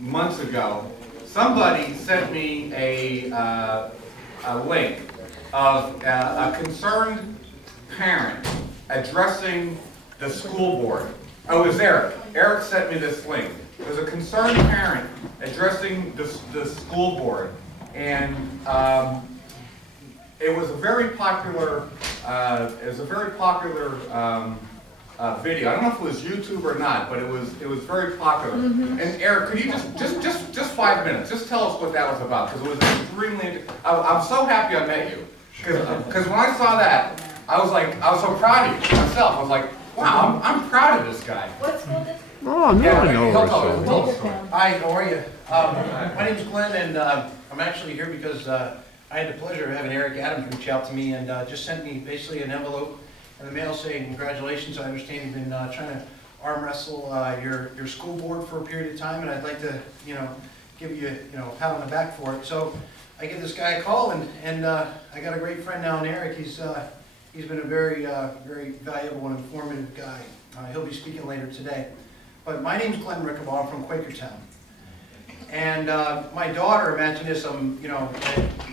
Months ago, somebody sent me a link of a concerned parent addressing the school board. Oh, it was Eric. Eric sent me this link. There's a concerned parent addressing the school board, and it was a very popular. Video. I don't know if it was YouTube or not, but it was very popular. And Eric, could you just 5 minutes, just tell us what that was about? Because it was extremely. I'm so happy I met you. Because when I saw that, I was so proud of you myself. I was like, wow, I'm proud of this guy. What school did? Oh, no, I know. Hi, how are you? My name's Glenn, and I'm actually here because I had the pleasure of having Eric Adams reach out to me and just sent me basically an envelope in the mail saying, congratulations, I understand you've been trying to arm wrestle your school board for a period of time, and I'd like to, give you, a pat on the back for it. So I give this guy a call, and I got a great friend now in Eric. He's been a very, very valuable and informative guy. He'll be speaking later today. But my name's Glenn Rickabaugh. I'm from Quakertown. And my daughter, imagine this, I'm,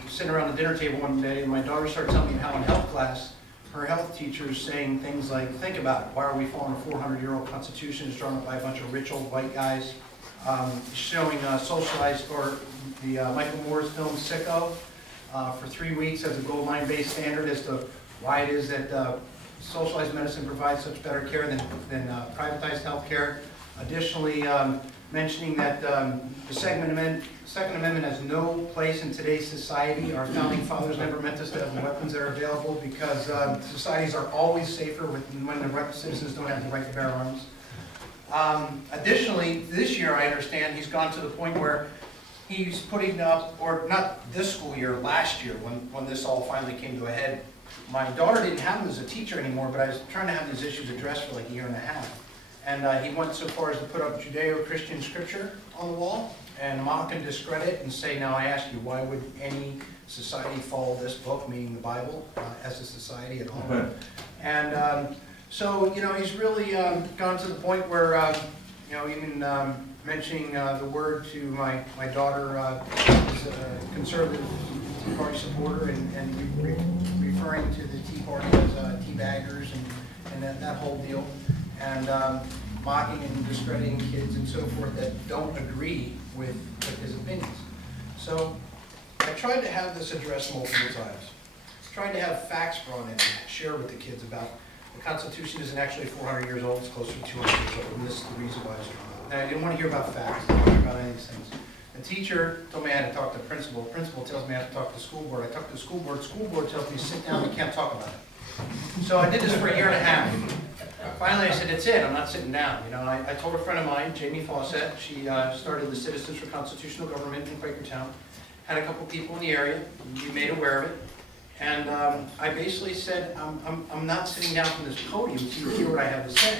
sitting around the dinner table one day, and my daughter started telling me how in health class, her health teacher's saying things like, think about it, why are we following a 400-year-old constitution drawn up by a bunch of rich old white guys, showing socialized, or the Michael Moore's film Sicko for 3 weeks as a gold mine-based standard as to why it is that socialized medicine provides such better care than privatized health care. Additionally, mentioning that the Second Amendment has no place in today's society. Our founding fathers never meant us to have the weapons that are available because societies are always safer when the citizens don't have the right to bear arms. Additionally, this year I understand he's gone to the point where he's putting up, or not this school year, last year when this all finally came to a head. My daughter didn't have him as a teacher anymore, but I was trying to have these issues addressed for like a year and a half. And he went so far as to put up Judeo-Christian scripture on the wall and mock and discredit and say, now I ask you, why would any society follow this book, meaning the Bible, as a society at all? And so, he's really gone to the point where, even mentioning the word to my daughter is a conservative Tea Party supporter and referring to the Tea Party as tea baggers and that whole deal. And mocking and discrediting kids and so forth that don't agree with his opinions. So I tried to have this addressed multiple times. Tried to have facts brought in, share with the kids about the Constitution isn't actually 400 years old, it's closer to 200 years old, and this is the reason why it's drawn up. And I didn't want to hear about facts, I didn't want to hear about any of these things. The teacher told me I had to talk to the principal. The principal tells me I have to talk to the school board. I talk to the school board. The school board tells me sit down, we can't talk about it. So I did this for a year and a half. Finally, I said, that's it, I'm not sitting down. I told a friend of mine, Jamie Fawcett, she started the Citizens for Constitutional Government in Quakertown, had a couple people in the area, we made aware of it, and I basically said, I'm not sitting down from this podium to hear what I have to say.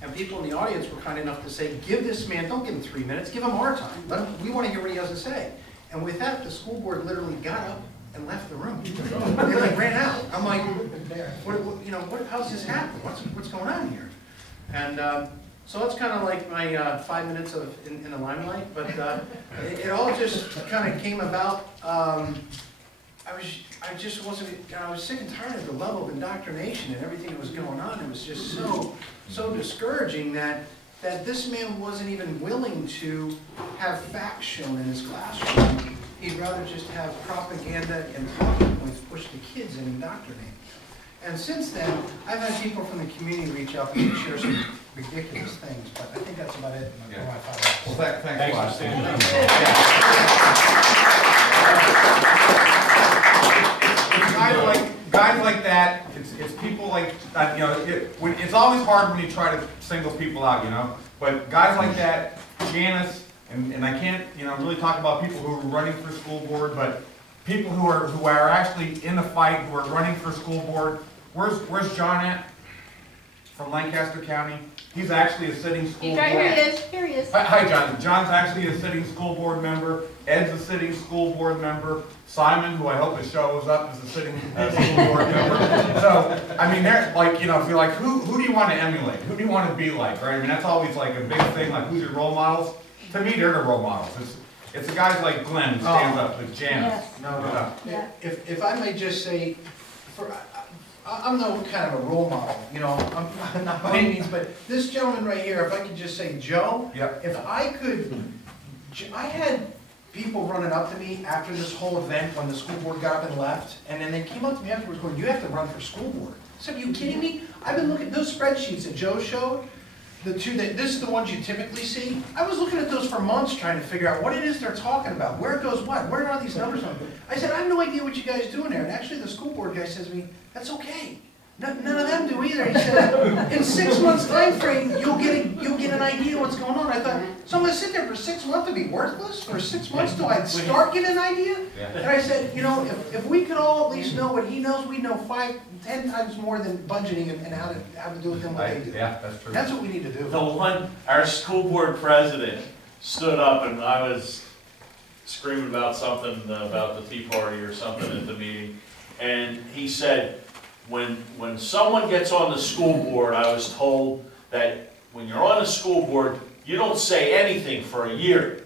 And people in the audience were kind enough to say, give this man, don't give him 3 minutes, give him our time. We want to hear what he has to say. And with that, the school board literally got up and left the room. They ran out. I'm like, how's this happen? What's going on here? And so it's kind of like my 5 minutes in the limelight, but it all just kind of came about. I was sick and tired of the level of indoctrination and everything that was going on. It was just so discouraging that this man wasn't even willing to have facts shown in his classroom. He'd rather just have propaganda and talking points pushed to kids and indoctrinate. And since then, I've had people from the community reach out and share some ridiculous things, but I think that's about it. Well, thanks a lot, Stan. Guys like that, it's people like, it's always hard when you try to single people out, but guys like that, Janice, and I can't, really talk about people who are running for school board, but people who are actually in the fight, who are running for school board. Where's John at? From Lancaster County. He's actually a sitting school board. Here he is. Here he is. Hi, John. John's actually a sitting school board member. Ed's a sitting school board member. Simon, who I hope shows up, is a sitting school board member. So, I mean, they're like, if you're like, who do you want to emulate? Who do you want to be like, right? I mean, that's always like a big thing. Like, who's your role models? to me, they're the role models. It's the guys like Glenn who stands up, like Janice. No. If I may just say, I'm no kind of a role model, you know, I'm not by any means, but this gentleman right here, if I could just say, Joe, if I could, I had people running up to me after this whole event when the school board got up and left, and then they came up to me afterwards going, you have to run for school board. I said, are you kidding me? I've been looking at those spreadsheets that Joe showed, this is the ones you typically see. I was looking at those for months trying to figure out what it is they're talking about, where it goes what, where are these numbers from? I said, I have no idea what you guys do in there. And actually the school board guy says to me, that's okay. None of them do either. He said, in 6 months time frame, you'll get an idea what's going on. I thought, so I'm gonna sit there for 6 months to be worthless? For 6 months till I start getting an idea? And I said, you know, if we could all at least know what he knows, we know 5, 10 times more than budgeting and how to do with them what they do. Yeah, that's true. That's what we need to do. The one, our school board president stood up and I was screaming about something, about the Tea Party or something at the meeting. And he said, when someone gets on the school board, I was told that when you're on the school board, you don't say anything for a year.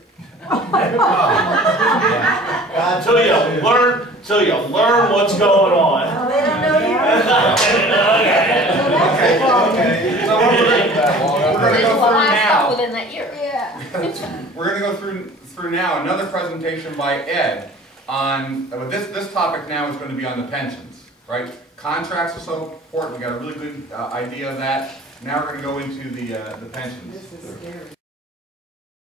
Until you learn what's going on. Oh, they don't know you. So we're going to go through now. Within that year. Yeah. We're going to go through now another presentation by Ed on this topic. Now is going to be on the pensions, right? Contracts are so important. We got a really good idea of that. Now we're going to go into the pensions. This is scary.